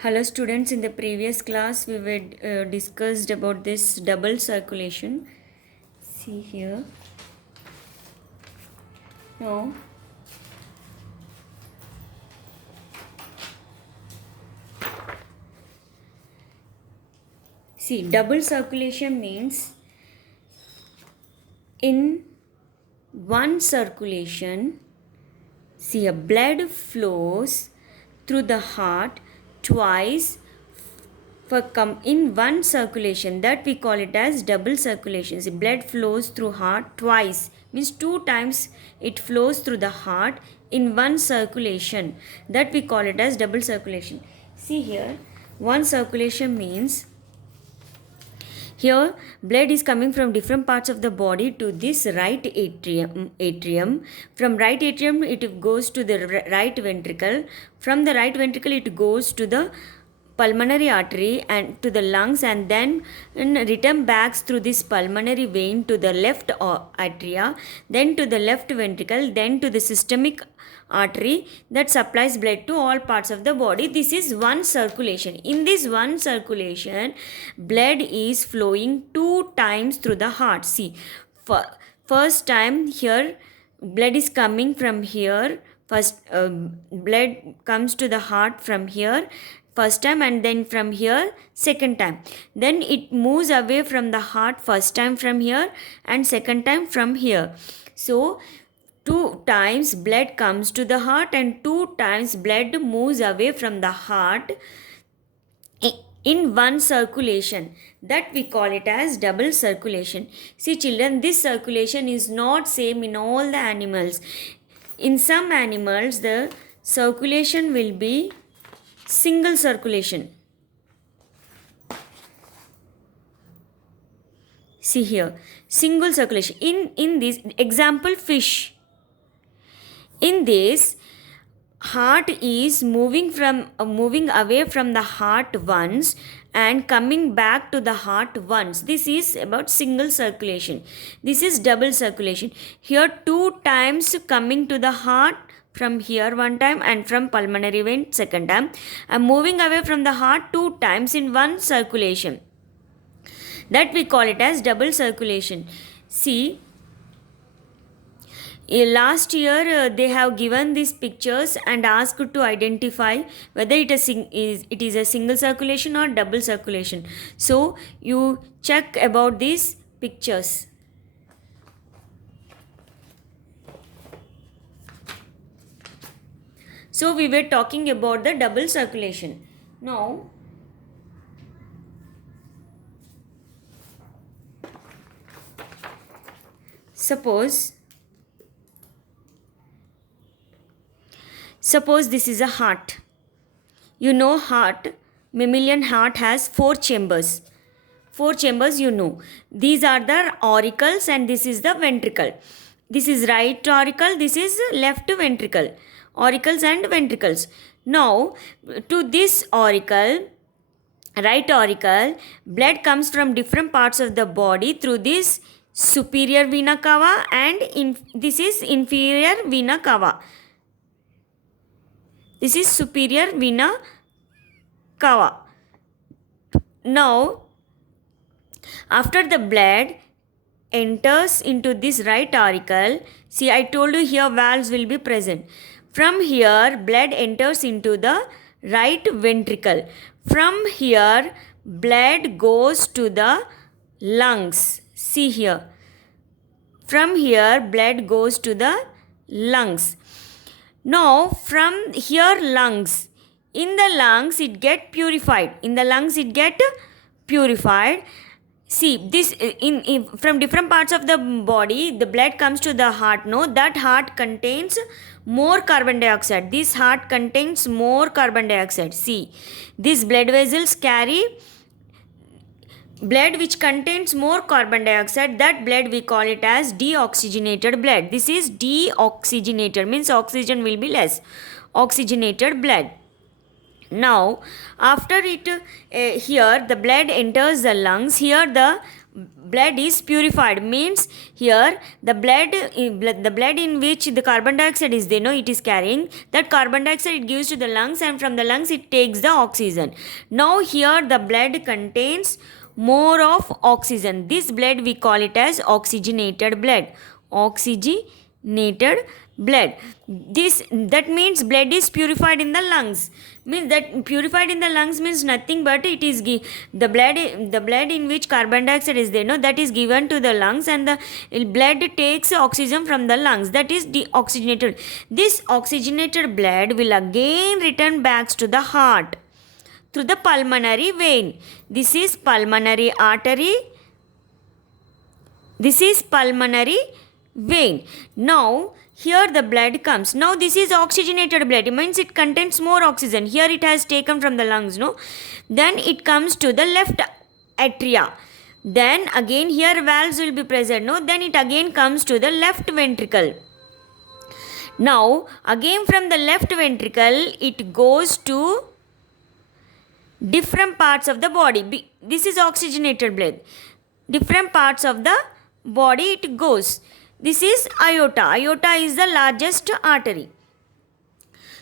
Hello students, in the previous class we were discussed about this double circulation. See here. Now, see, double circulation means in one circulation, see, a blood flows through the heart twice in one circulation, that we call it as double circulation. See, blood flows through heart twice, means two times it flows through the heart in one circulation, that we call it as double circulation. See here, one circulation means here blood is coming from different parts of the body to this right atrium. From right atrium it goes to the right ventricle. From the right ventricle it goes to the pulmonary artery and to the lungs, and then return back through this pulmonary vein to the left atria, then to the left ventricle, then to the systemic artery that supplies blood to all parts of the body. This is one circulation. In this one circulation, blood is flowing two times through the heart. See, first time here blood is coming from here. First blood comes to the heart from here first time, and then from here second time. Then it moves away from the heart first time from here and second time from here. So two times blood comes to the heart and two times blood moves away from the heart in one circulation, that we call it as double circulation. See children, this circulation is not same in all the animals. In some animals the circulation will be single circulation. See here, single circulation. In this example, fish. In this, heart is moving away from the heart once and coming back to the heart once. This is about single circulation. This is double circulation. Here two times coming to the heart from here one time and from pulmonary vein second time. I am moving away from the heart two times in one circulation, that we call it as double circulation. See, last year they have given these pictures and asked to identify whether it is a single circulation or double circulation. So you check about these pictures. So we were talking about the double circulation. Now suppose this is a heart. You know heart, mammalian heart has four chambers. Four chambers you know. These are the auricles and this is the ventricle. This is right auricle, this is left ventricle. Auricles and ventricles. Now to this auricle, right auricle, blood comes from different parts of the body through this superior vena cava and this is inferior vena cava. This is superior vena cava. Now, after the blood enters into this right auricle, see I told you here valves will be present. From here, blood enters into the right ventricle. From here, blood goes to the lungs. See here. From here, blood goes to the lungs. Now, from here, lungs. In the lungs, it get purified. In the lungs, it get purified. See, this from different parts of the body, the blood comes to the heart. No, that heart contains more carbon dioxide. This heart contains more carbon dioxide. See, these blood vessels carry blood which contains more carbon dioxide. That blood we call it as deoxygenated blood. This is deoxygenated, means oxygen will be less. Oxygenated blood. Now, after it, here the blood enters the lungs. Here the blood is purified. Means here the blood in which the carbon dioxide is there, no, it is carrying that carbon dioxide, it gives to the lungs, and from the lungs it takes the oxygen. Now here the blood contains more of oxygen. This blood we call it as oxygenated blood. Oxygenated blood. That means blood is purified in the lungs. Means that purified in the lungs means nothing but it is the blood in which carbon dioxide is there, no, that is given to the lungs, and the blood takes oxygen from the lungs, that is deoxygenated. This oxygenated blood will again return back to the heart through the pulmonary vein. This is pulmonary artery. This is pulmonary vein. Now here the blood comes. Now this is oxygenated blood. It means it contains more oxygen. Here it has taken from the lungs, no. Then it comes to the left atria. Then again here valves will be present, no. Then it again comes to the left ventricle. Now again from the left ventricle it goes to different parts of the body. This is oxygenated blood. Different parts of the body it goes. This is aorta. Aorta is the largest artery.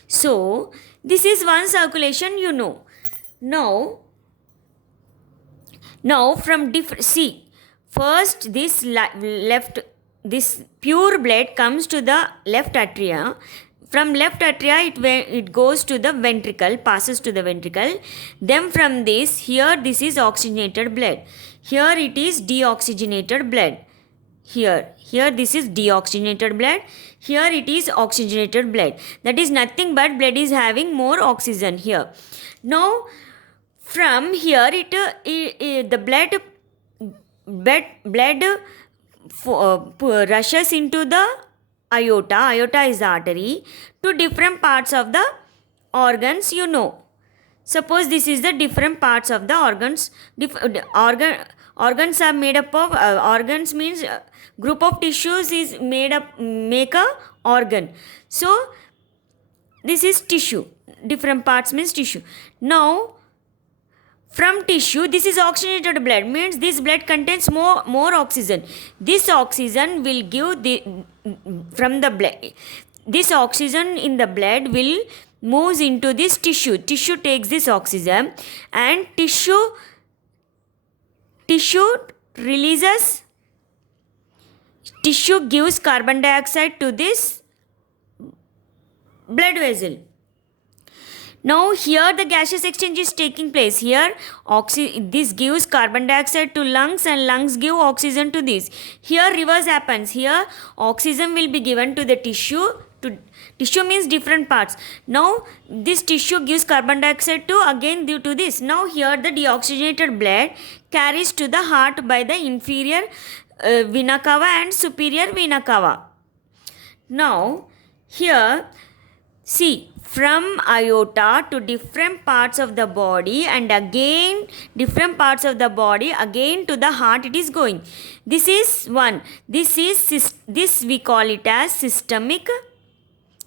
So this is one circulation, you know. Now from see, first this this pure blood comes to the left atria. From left atria it goes to the ventricle, passes to the ventricle. Then from this, here this is oxygenated blood. Here it is deoxygenated blood. Here this is deoxygenated blood. Here it is oxygenated blood. That is nothing but blood is having more oxygen here. Now from here the blood rushes into the aorta. Aorta is the artery, to different parts of the organs, you know. Suppose this is the different parts of the organs. Organs are made up of organs means group of tissues is make a organ. So this is tissue. Different parts means tissue. Now from tissue, this is oxygenated blood, means this blood contains more oxygen. This oxygen will give from the blood. This oxygen in the blood will moves into this tissue. Tissue takes this oxygen, and tissue releases. Tissue gives carbon dioxide to this blood vessel. Now here the gaseous exchange is taking place. Here this gives carbon dioxide to lungs, and lungs give oxygen to this. Here reverse happens. Here oxygen will be given to the tissue. Tissue means different parts. Now this tissue gives carbon dioxide to again due to this. Now here the deoxygenated blood carries to the heart by the inferior vena cava and superior vena cava. Now here see, from aorta to different parts of the body, and again different parts of the body, again to the heart it is going. This is one. This we call it as systemic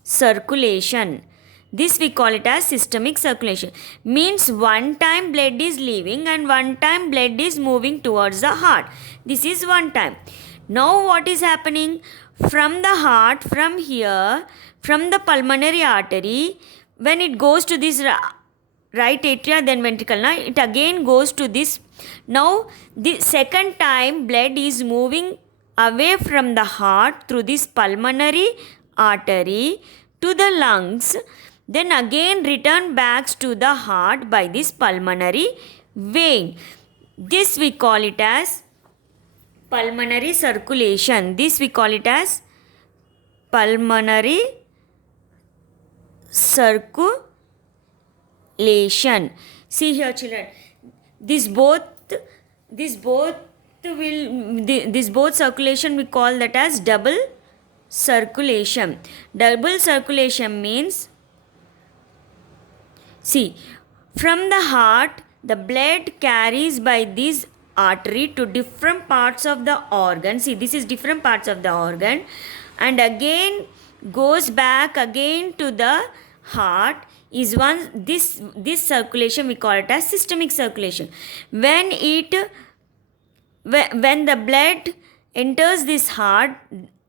circulation. This we call it as systemic circulation. Means one time blood is leaving and one time blood is moving towards the heart. This is one time. Now what is happening? From the heart, from here, from the pulmonary artery, when it goes to this right atria, then ventricle, now it again goes to this. Now the second time blood is moving away from the heart through this pulmonary artery to the lungs, then again return back to the heart by this pulmonary vein. This we call it as pulmonary circulation. This we call it as pulmonary circulation. See here children, this both circulation we call that as double circulation. Double circulation means, see, from the heart the blood carries by this artery to different parts of the organ. See, this is different parts of the organ, and again goes back again to the heart. Is one this circulation we call it as systemic circulation. When it when the blood enters this heart,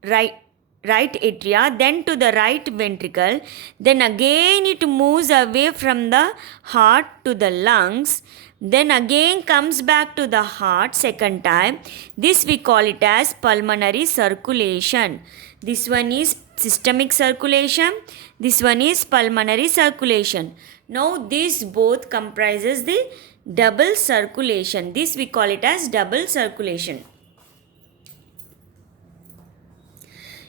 right atria, then to the right ventricle, then again it moves away from the heart to the lungs, then again comes back to the heart second time. This we call it as pulmonary circulation. This one is systemic circulation, this one is pulmonary circulation. Now this both comprises the double circulation. This we call it as double circulation.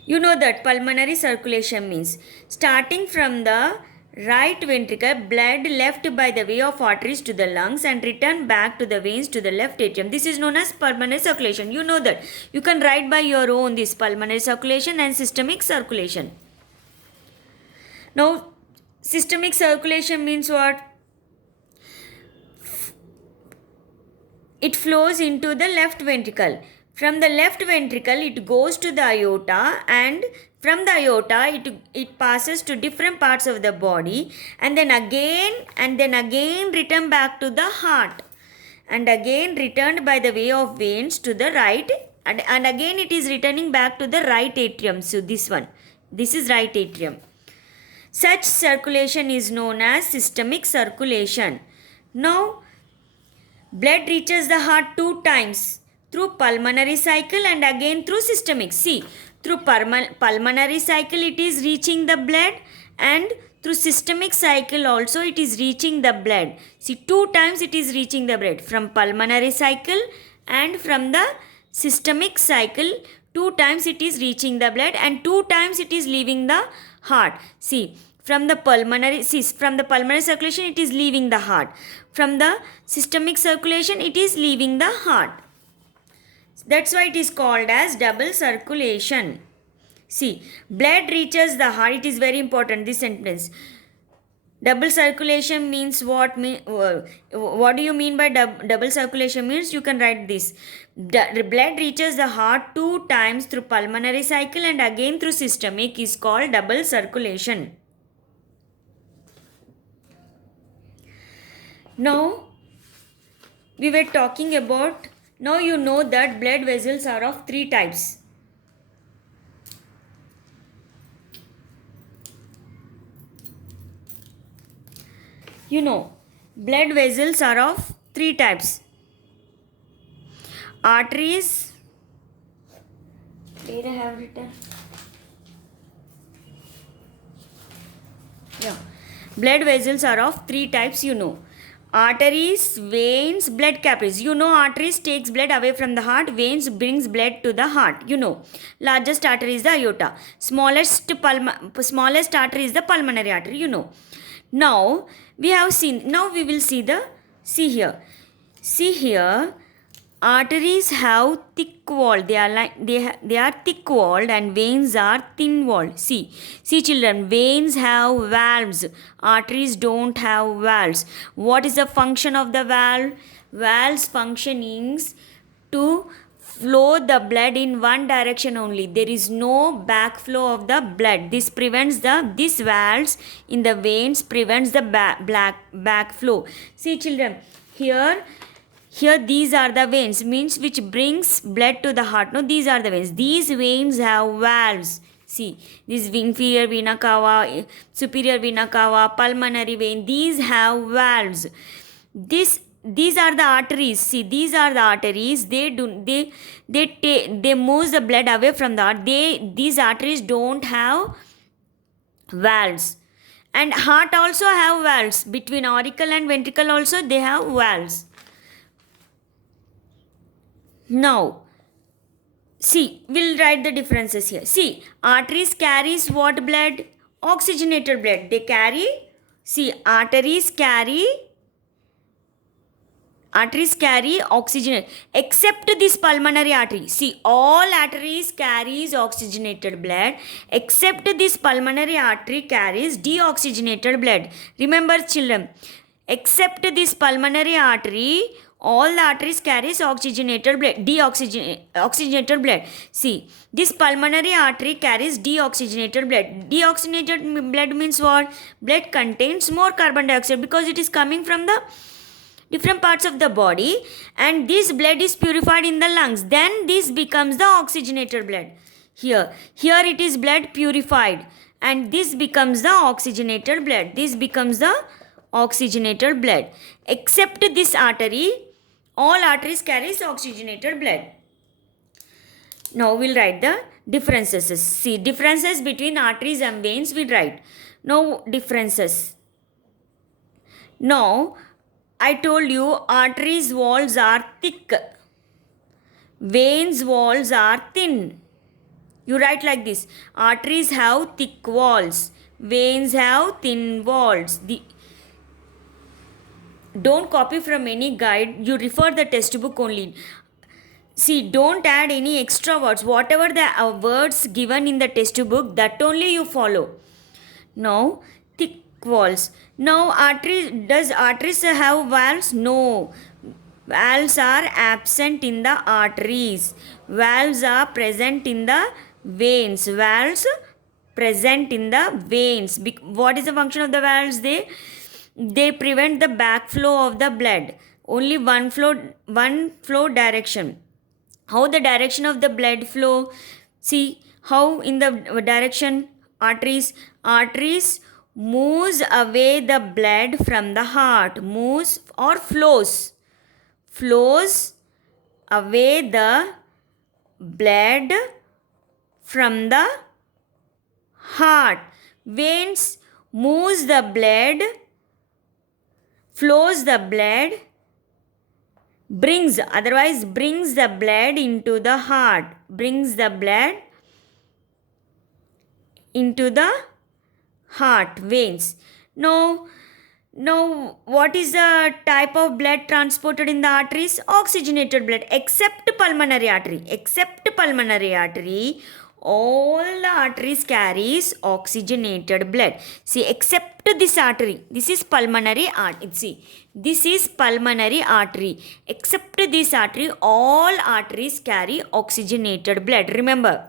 You know that pulmonary circulation means starting from the right ventricle, blood left by the way of arteries to the lungs and return back to the veins to the left atrium. This is known as pulmonary circulation. You know that. You can write by your own this pulmonary circulation and systemic circulation. Now, systemic circulation means what? It flows into the left ventricle. From the left ventricle, it goes to the aorta, and from the aorta, it passes to different parts of the body, and then again return back to the heart, and again returned by the way of veins to the right, and again it is returning back to the right atrium. So this is right atrium. Such circulation is known as systemic circulation. Now, blood reaches the heart 2 times through pulmonary cycle and again through systemic. See, through pulmonary cycle it is reaching the blood, and through systemic cycle also it is reaching the blood. See, 2 times it is reaching the blood, from pulmonary cycle and from the systemic cycle. 2 times it is reaching the blood and 2 times it is leaving the heart. See, from the pulmonary circulation it is leaving the heart. From the systemic circulation it is leaving the heart. That's why it is called as double circulation. See, blood reaches the heart. It is very important, this sentence. Double circulation means what? What do you mean by double circulation means? You can write this. Blood reaches the heart 2 times through pulmonary cycle and again through systemic is called double circulation. Now, we were talking about, now you know that blood vessels are of 3 types. You know, blood vessels are of 3 types. Arteries, where I have written? Yeah. Blood vessels are of 3 types, you know. Arteries, veins, blood capillaries. You know, arteries takes blood away from the heart, veins brings blood to the heart. You know, largest artery is the aorta. Smallest artery is the pulmonary artery. You know. Now we will see here. Arteries have thick wall. They are thick walled, and veins are thin walled. See children, veins have valves. Arteries don't have valves. What is the function of the valve? Valves function is to flow the blood in one direction only. There is no backflow of the blood. This valves in the veins prevents the backflow. See children, here these are the veins, means which brings blood to the heart. No, these are the veins. These veins have valves. See, this inferior vena cava, superior vena cava, pulmonary vein, these have valves. These are the arteries. See, these are the arteries. They move the blood away from the heart. These arteries don't have valves. And heart also have valves. Between auricle and ventricle also they have valves. Now, see, we'll write the differences here. See, arteries carries what blood? Oxygenated blood. They carry, see, arteries carry oxygen, except this pulmonary artery. See, all arteries carries oxygenated blood, except this pulmonary artery carries deoxygenated blood. Remember children, except this pulmonary artery, all the arteries carries oxygenated blood, oxygenated blood. See, this pulmonary artery carries deoxygenated blood. Deoxygenated blood means what? Blood contains more carbon dioxide because it is coming from the different parts of the body, and this blood is purified in the lungs. Then this becomes the oxygenated blood. Here it is blood purified, and this becomes the oxygenated blood. This becomes the oxygenated blood. Except this artery, all arteries carries oxygenated blood. Now we'll write the differences. See, differences between arteries and veins we'll write. Now differences. Now I told you arteries walls are thick. Veins walls are thin. You write like this. Arteries have thick walls. Veins have thin walls. Don't copy from any guide. You refer the textbook only. See, don't add any extra words. Whatever the words given in the textbook, that only you follow. Now, thick walls. Now, does arteries have valves? No. Valves are absent in the arteries. Valves are present in the veins. Valves present in the veins. What is the function of the valves? They prevent the backflow of the blood. Only one flow direction. How the direction of the blood flow? See how in the direction arteries moves away the blood from the heart. Moves or flows away the blood from the heart. Veins moves the blood, flows the blood, brings the blood into the heart. Brings the blood into the heart, veins. Now what is the type of blood transported in the arteries? Oxygenated blood, except pulmonary artery. All the arteries carries oxygenated blood. See, except this artery. This is pulmonary artery. See, this is pulmonary artery. Except this artery, all arteries carry oxygenated blood. Remember.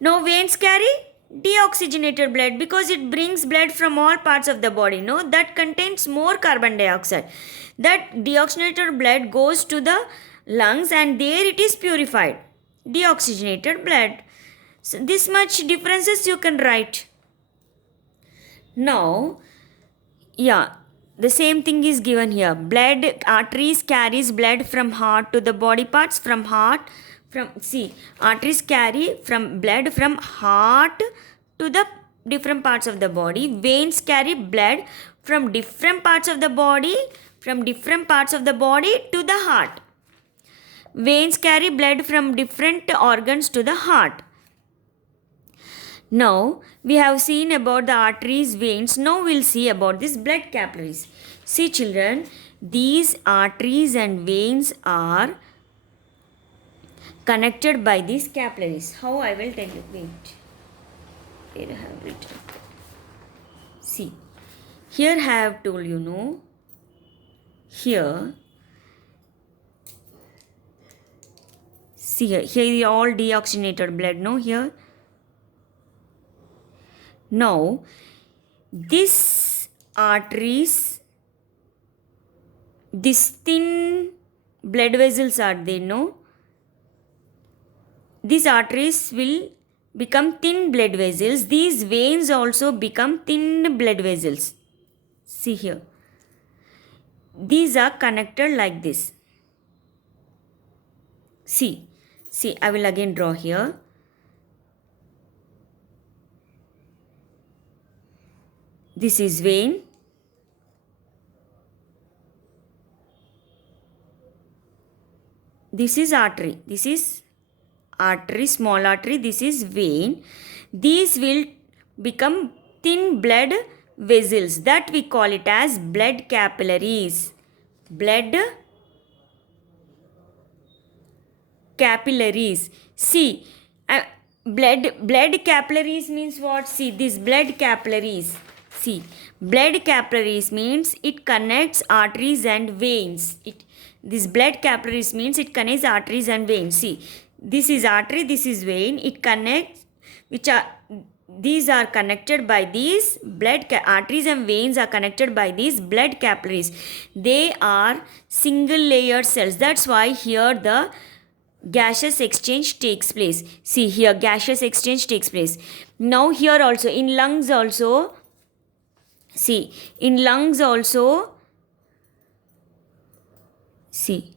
Now, veins carry deoxygenated blood because it brings blood from all parts of the body. No, that contains more carbon dioxide. That deoxygenated blood goes to the lungs and there it is purified. Deoxygenated blood. So this much differences you can write. Now, the same thing is given here. Arteries carries blood from heart to the body parts. Arteries carry blood from heart to the different parts of the body. Veins carry blood from different parts of the body, to the heart. Veins carry blood from different organs to the heart. Now, we have seen about the arteries, veins. Now, we'll see about these blood capillaries. See, children, these arteries and veins are connected by these capillaries. How I will tell you. Wait. Where I have written. See, here I have told you, no. Here. See here is all deoxygenated blood, no, here. Now, these arteries, these thin blood vessels are there, no. These arteries will become thin blood vessels. These veins also become thin blood vessels. See here. These are connected like this. See, I will again draw here. This is vein. This is artery. This is artery, small artery. This is vein. These will become thin blood vessels. That we call it as blood capillaries. Blood capillaries. See, blood capillaries means what? See, these blood capillaries. See, blood capillaries means it connects arteries and veins. This blood capillaries means it connects arteries and veins. See, this is artery, this is vein. It connects, these are connected by these arteries and veins are connected by these blood capillaries. They are single layered cells. That's why here the gaseous exchange takes place. See here, gaseous exchange takes place. Now here also, in lungs also, see, in lungs also, see,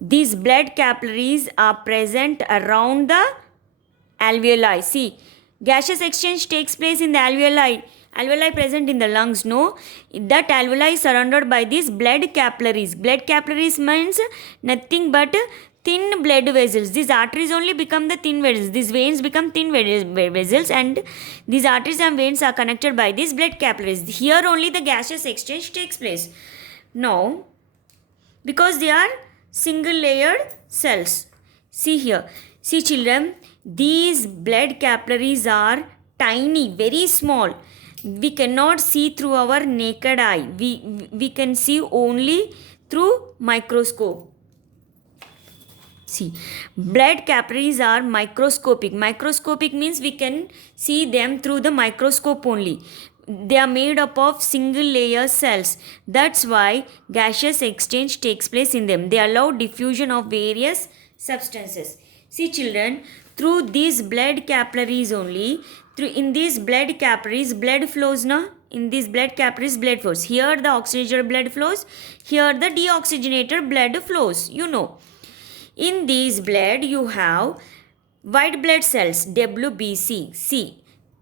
these blood capillaries are present around the alveoli. See, gaseous exchange takes place in the alveoli. Alveoli present in the lungs, no? That alveoli is surrounded by these blood capillaries. Blood capillaries means nothing but thin blood vessels. These arteries only become the thin vessels. These veins become thin vessels, and these arteries and veins are connected by these blood capillaries. Here only the gaseous exchange takes place. Now, because they are single layered cells. See here. See children, these blood capillaries are tiny, very small. We cannot see through our naked eye. We can see only through microscope. See, blood capillaries are microscopic. Microscopic means we can see them through the microscope only. They are made up of single layer cells. That's why gaseous exchange takes place in them. They allow diffusion of various substances. See children, through these blood capillaries only, in these blood capillaries, blood flows, no? In these blood capillaries, blood flows. Here the oxygenated blood flows. Here the deoxygenated blood flows. You know. In these blood, you have white blood cells, WBC. See.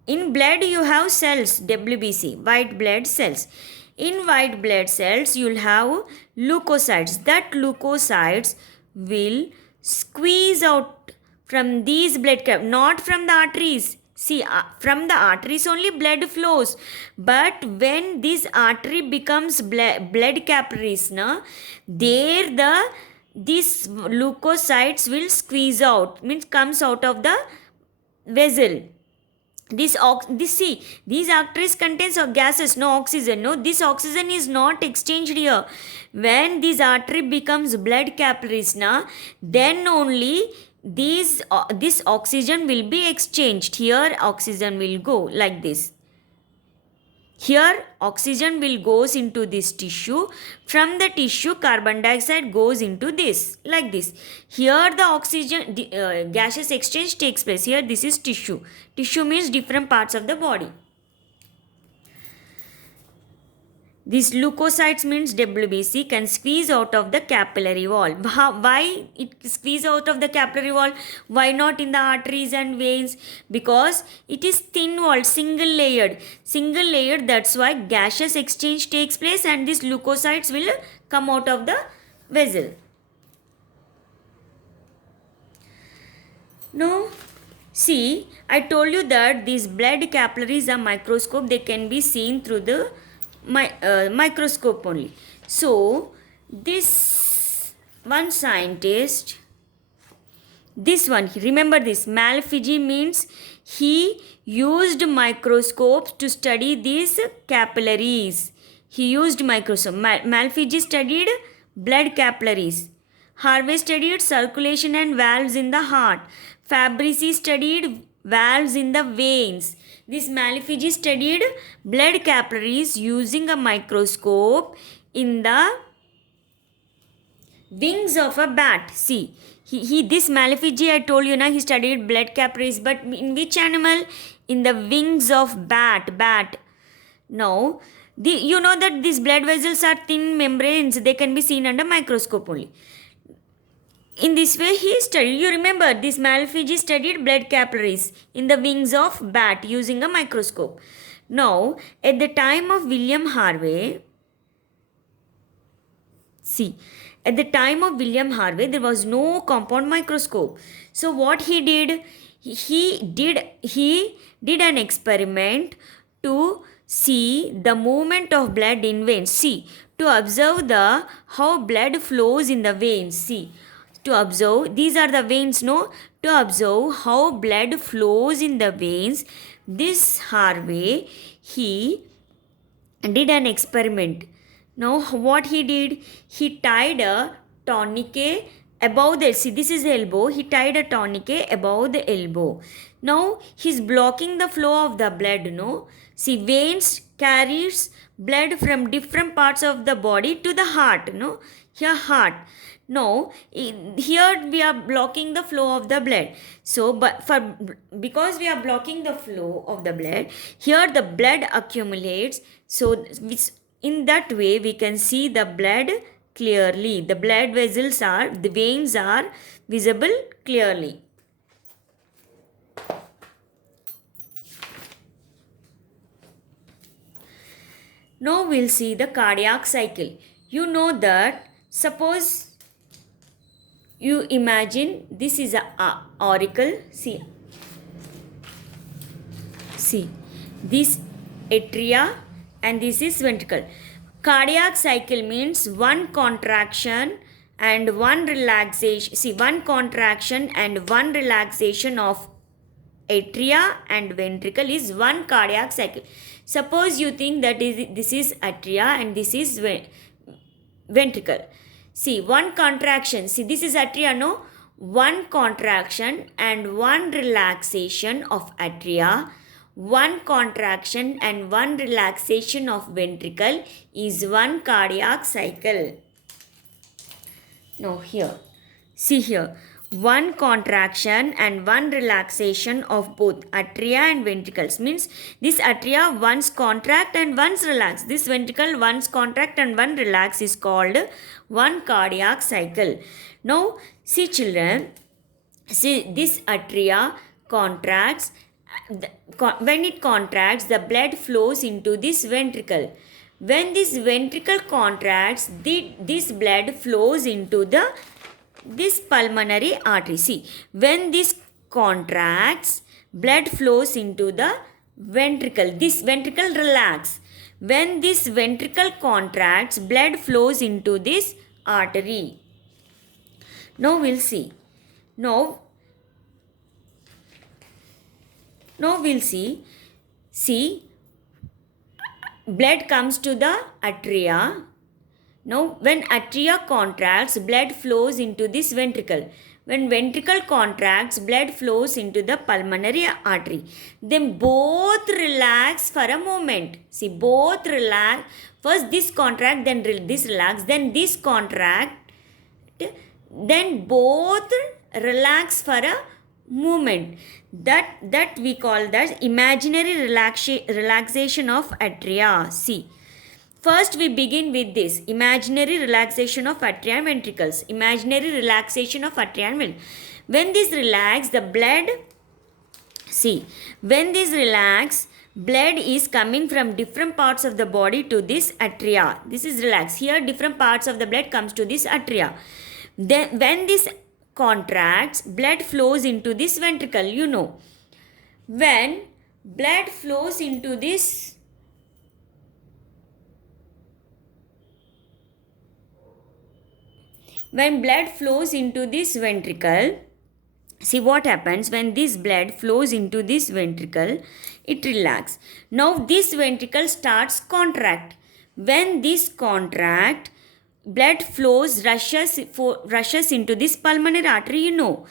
In blood, you have cells, WBC, white blood cells. In white blood cells, you'll have leukocytes. That leukocytes will squeeze out from these blood capillaries, not from the arteries. See, from the arteries only blood flows. But when this artery becomes blood capillaries, there these leukocytes will squeeze out, means comes out of the vessel. These arteries contains gases, no oxygen. No, this oxygen is not exchanged here. When this artery becomes blood capillaries, then only this oxygen will be exchanged. Here oxygen will go like this. Here oxygen will goes into this tissue. From the tissue carbon dioxide goes into this like this. Here the oxygen gaseous exchange takes place. Here this is tissue. Tissue means different parts of the body. These leukocytes means WBC can squeeze out of the capillary wall. Why it squeeze out of the capillary wall? Why not in the arteries and veins? Because it is thin walled, single layered. Single layered, that's why gaseous exchange takes place and these leukocytes will come out of the vessel. No? See, I told you that these blood capillaries are microscope. They can be seen through the microscope only. So, this one scientist, this one, remember this, Malpighi means he used microscopes to study these capillaries. He used microscope. Malpighi studied blood capillaries. Harvey studied circulation and valves in the heart. Fabrici studied valves in the veins. This Malpighi studied blood capillaries using a microscope in the wings of a bat. See, this Malpighi, I told you, he studied blood capillaries, but in which animal? In the wings of bat. Now, you know that these blood vessels are thin membranes. They can be seen under microscope only. In this way, he studied. You remember, this Malpighi studied blood capillaries in the wings of bat using a microscope. Now, at the time of William Harvey, there was no compound microscope. So, what he did? He did an experiment to see the movement of blood in veins. See, to observe how blood flows in the veins. See. To observe, these are the veins, no? To observe how blood flows in the veins, this Harvey, he did an experiment. Now, what he did? He tied a tourniquet above the, see this is elbow, he tied a tourniquet above the elbow. Now he's blocking the flow of the blood, no? See, veins carries blood from different parts of the body to the heart, no? Here heart. No, here we are blocking the flow of the blood. So but for, because we are blocking the flow of the blood, here the blood accumulates. So in that way we can see the blood clearly. The blood vessels are, the veins are visible clearly. Now we'll see the cardiac cycle. You know that, suppose you imagine this is a auricle. See this atria and this is ventricle. Cardiac cycle means one contraction and one relaxation. See, one contraction and one relaxation of atria and ventricle is one cardiac cycle. Suppose you think that this is atria and this is ventricle. See, one contraction. See, this is atria, no? One contraction and one relaxation of atria, one contraction and one relaxation of ventricle is one cardiac cycle. Now here, see here, one contraction and one relaxation of both atria and ventricles means this atria once contract and once relax, this ventricle once contract and one relax is called one cardiac cycle. Now see children, see this atria contracts. When it contracts, the blood flows into this ventricle. When this ventricle contracts, this blood flows into this pulmonary artery. See, when this contracts, blood flows into the ventricle. This ventricle relax. When this ventricle contracts, blood flows into this artery. Now we'll see. Now we'll see. See, blood comes to the atria. Now when atria contracts, blood flows into this ventricle. When ventricle contracts, blood flows into the pulmonary artery. Then both relax for a moment. See, both relax. First this contract, then this relax, then this contract, then both relax for a moment. That we call that imaginary relaxation of atria. See, first we begin with this imaginary relaxation of atria and ventricles. Imaginary relaxation of atria and ventricles. When this relax, the blood, see, when this relax, blood is coming from different parts of the body to this atria. This is relaxed. Here different parts of the blood comes to this atria. Then when this contracts, blood flows into this ventricle. You know, when blood flows into this ventricle, see what happens when this blood flows into this ventricle, it relaxes. Now this ventricle starts contract. When this contract, blood flows rushes into this pulmonary artery, you know.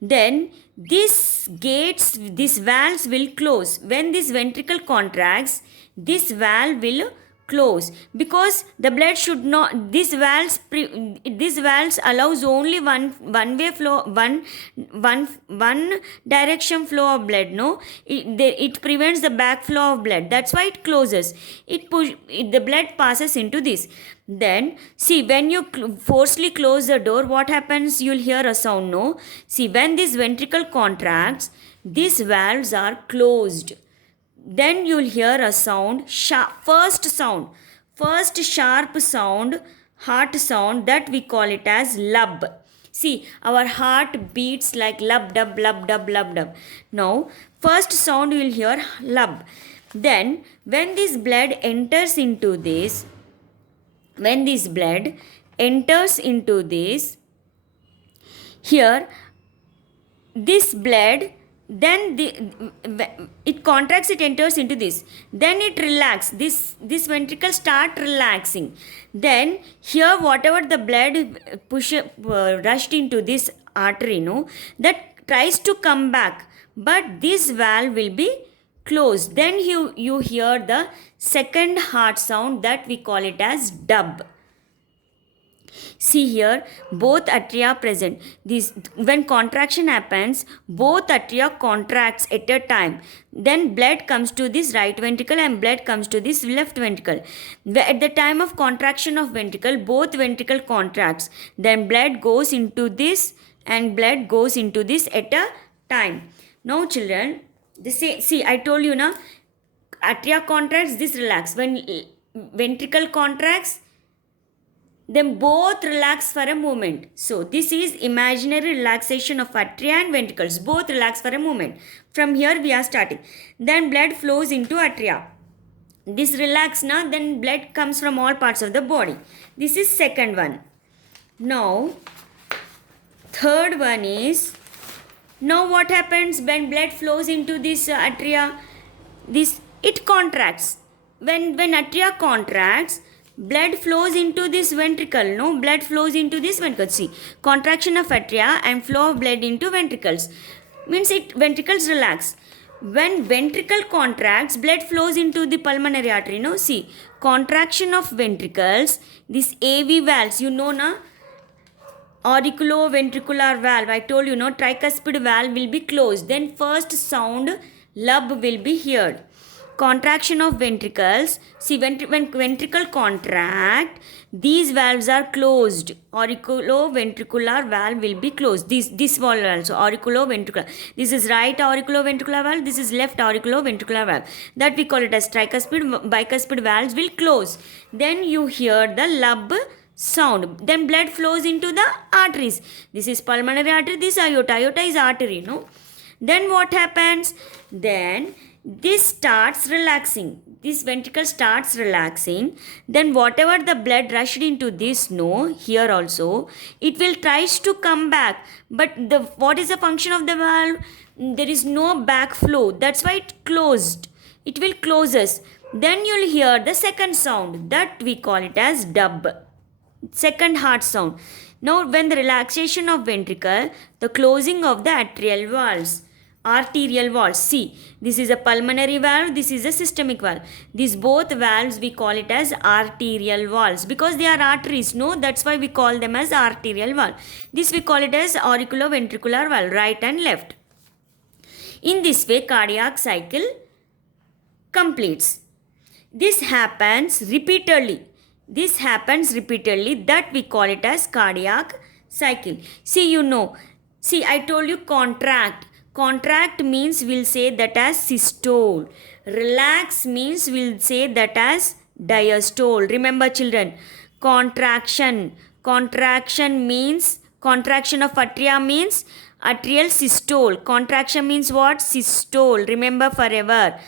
Then these valves will close. When this ventricle contracts, this valve will close, because the blood should not, these valves allows only one way flow, one direction flow of blood, no? It prevents the back flow of blood. That's why it closes. The blood passes into this. Then see, when you forcefully close the door, what happens? You'll hear a sound, no? See, when this ventricle contracts, these valves are closed. Then you'll hear a sound, first sharp sound, heart sound, that we call it as lub. See, our heart beats like lub dub, lub dub, lub dub. Now, first sound you will hear lub. Then, when this blood enters into this, here, this blood then it contracts, it enters into this, then it relax, this ventricle start relaxing, then here whatever the blood rushed into this artery, no, that tries to come back, but this valve will be closed. Then you hear the second heart sound, that we call it as dub. See here, both atria present. This, when contraction happens, both atria contracts at a time. Then blood comes to this right ventricle and blood comes to this left ventricle. At the time of contraction of ventricle, both ventricle contracts. Then blood goes into this and blood goes into this at a time. Now children, see I told you now, atria contracts, this relax. When ventricle contracts, then both relax for a moment. So this is imaginary relaxation of atria and ventricles. Both relax for a moment. From here we are starting. Then blood flows into atria. This relax now, then blood comes from all parts of the body. This is second one. Now, third one is, now what happens when blood flows into this atria? It contracts. When atria contracts, blood flows into this ventricle. No, blood flows into this ventricle. See, contraction of atria and flow of blood into ventricles means ventricles relax. When ventricle contracts, blood flows into the pulmonary artery. No, see, contraction of ventricles, this AV valves, you know na, auriculoventricular valve, I told you, no, tricuspid valve will be closed. Then first sound lub will be heard. Contraction of ventricles, see, when ventricle contract, these valves are closed. Auriculoventricular valve will be closed. This valve also, auriculoventricular. This is right auriculoventricular valve, this is left auriculoventricular valve. That we call it as tricuspid, bicuspid valves will close. Then you hear the lub sound. Then blood flows into the arteries. This is pulmonary artery, this aorta. Aorta is artery, no? Then what happens? Then this starts relaxing. This ventricle starts relaxing. Then whatever the blood rushed into this, no, here also, it will tries to come back. But what is the function of the valve? There is no backflow. That's why it closed. It will closes. Then you'll hear the second sound. That we call it as dub. Second heart sound. Now when the relaxation of ventricle, the closing of the arterial valves. See, this is a pulmonary valve, this is a systemic valve. These both valves we call it as arterial valves because they are arteries, no? That's why we call them as arterial valve. This we call it as auriculoventricular valve, right and left. In this way, cardiac cycle completes. This happens repeatedly. That we call it as cardiac cycle. See, you know, see, I told you contract. Contract means we'll say that as systole. Relax means we'll say that as diastole. Remember children, contraction means, contraction of atria means atrial systole. Contraction means what? Systole. Remember forever.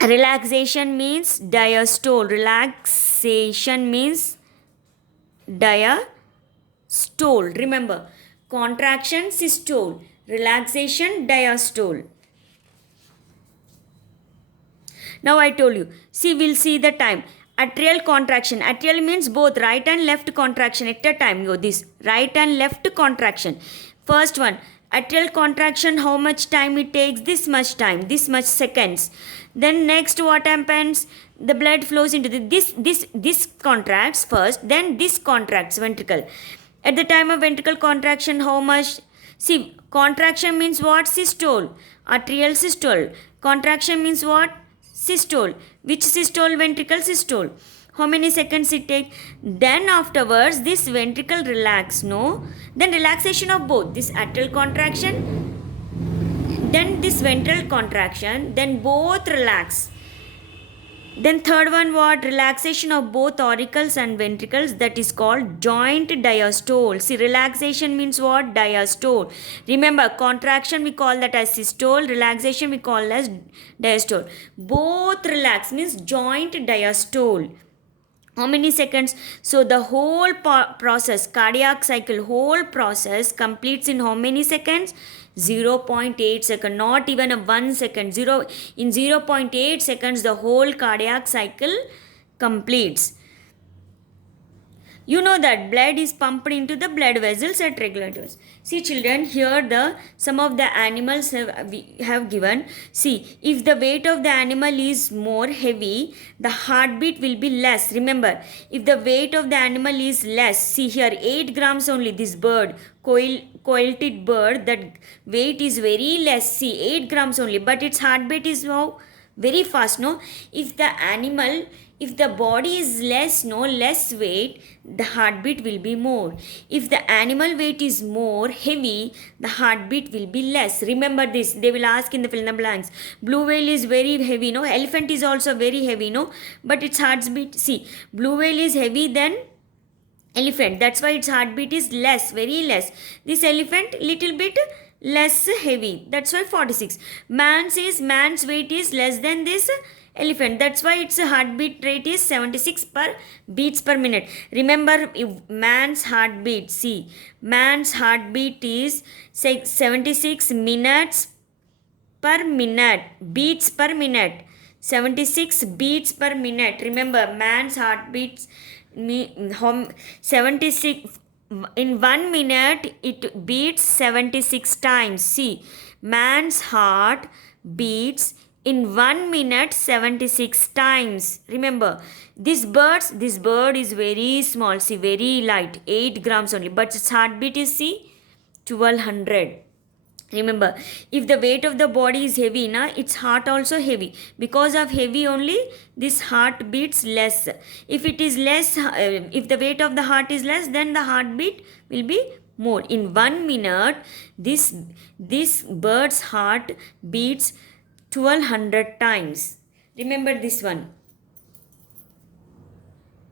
Relaxation means diastole. Relaxation means diastole. Remember, contraction, systole. Relaxation, diastole. Now I told you. See, we'll see the time. Atrial contraction. Atrial means both right and left contraction at a time. Go this right and left contraction. First one, atrial contraction. How much time it takes? This much time. This much seconds. Then next, what happens? The blood flows into this contracts first. Then this contracts ventricle. At the time of ventricle contraction, how much? See, contraction means what? Systole. Atrial systole. Contraction means what? Systole. Which systole? Ventricle systole. How many seconds it takes? Then afterwards, this ventricle relax, no? Then relaxation of both. This atrial contraction, then this ventral contraction, then both relax. Then third one, what? Relaxation of both auricles and ventricles, that is called joint diastole. See, relaxation means what? Diastole. Remember, contraction we call that as systole, relaxation we call as diastole. Both relax means joint diastole. How many seconds? So the whole process, cardiac cycle, whole process completes in how many seconds? 0.8 second, not even a 1 second. In 0.8 seconds, the whole cardiac cycle completes. You know that blood is pumped into the blood vessels at regular intervals. See children, here the some of the animals we have given. See, if the weight of the animal is more heavy, the heartbeat will be less. Remember, if the weight of the animal is less, see here 8 grams only, this bird, coiled bird, that weight is very less. See, 8 grams only, but its heartbeat is how? Very fast, no? If the body is less weight, the heartbeat will be more. If the animal weight is more heavy, the heartbeat will be less. Remember this, they will ask in the fill in the blanks. Blue whale is very heavy, no? Elephant is also very heavy, no? But its heartbeat, see, blue whale is heavy than elephant, that's why its heartbeat is less, very less. This elephant little bit less heavy, that's why 46. Man's weight is less than this elephant, that's why its heartbeat rate is 76 per beats per minute. Remember, man's heartbeat, see, man's heartbeat is 76 minutes per minute, beats per minute, 76 beats per minute. Remember, man's heartbeats 76 in 1 minute, it beats 76 times. See, man's heart beats in 1 minute 76 times. Remember, this bird is very small, see, very light, 8 grams only, but its heartbeat is, see, 1200. Remember, if the weight of the body is heavy, its heart also heavy. Because of heavy only, this heart beats less. If it is less, if the weight of the heart is less, then the heartbeat will be more. In 1 minute, this bird's heart beats 1200 times. Remember this one.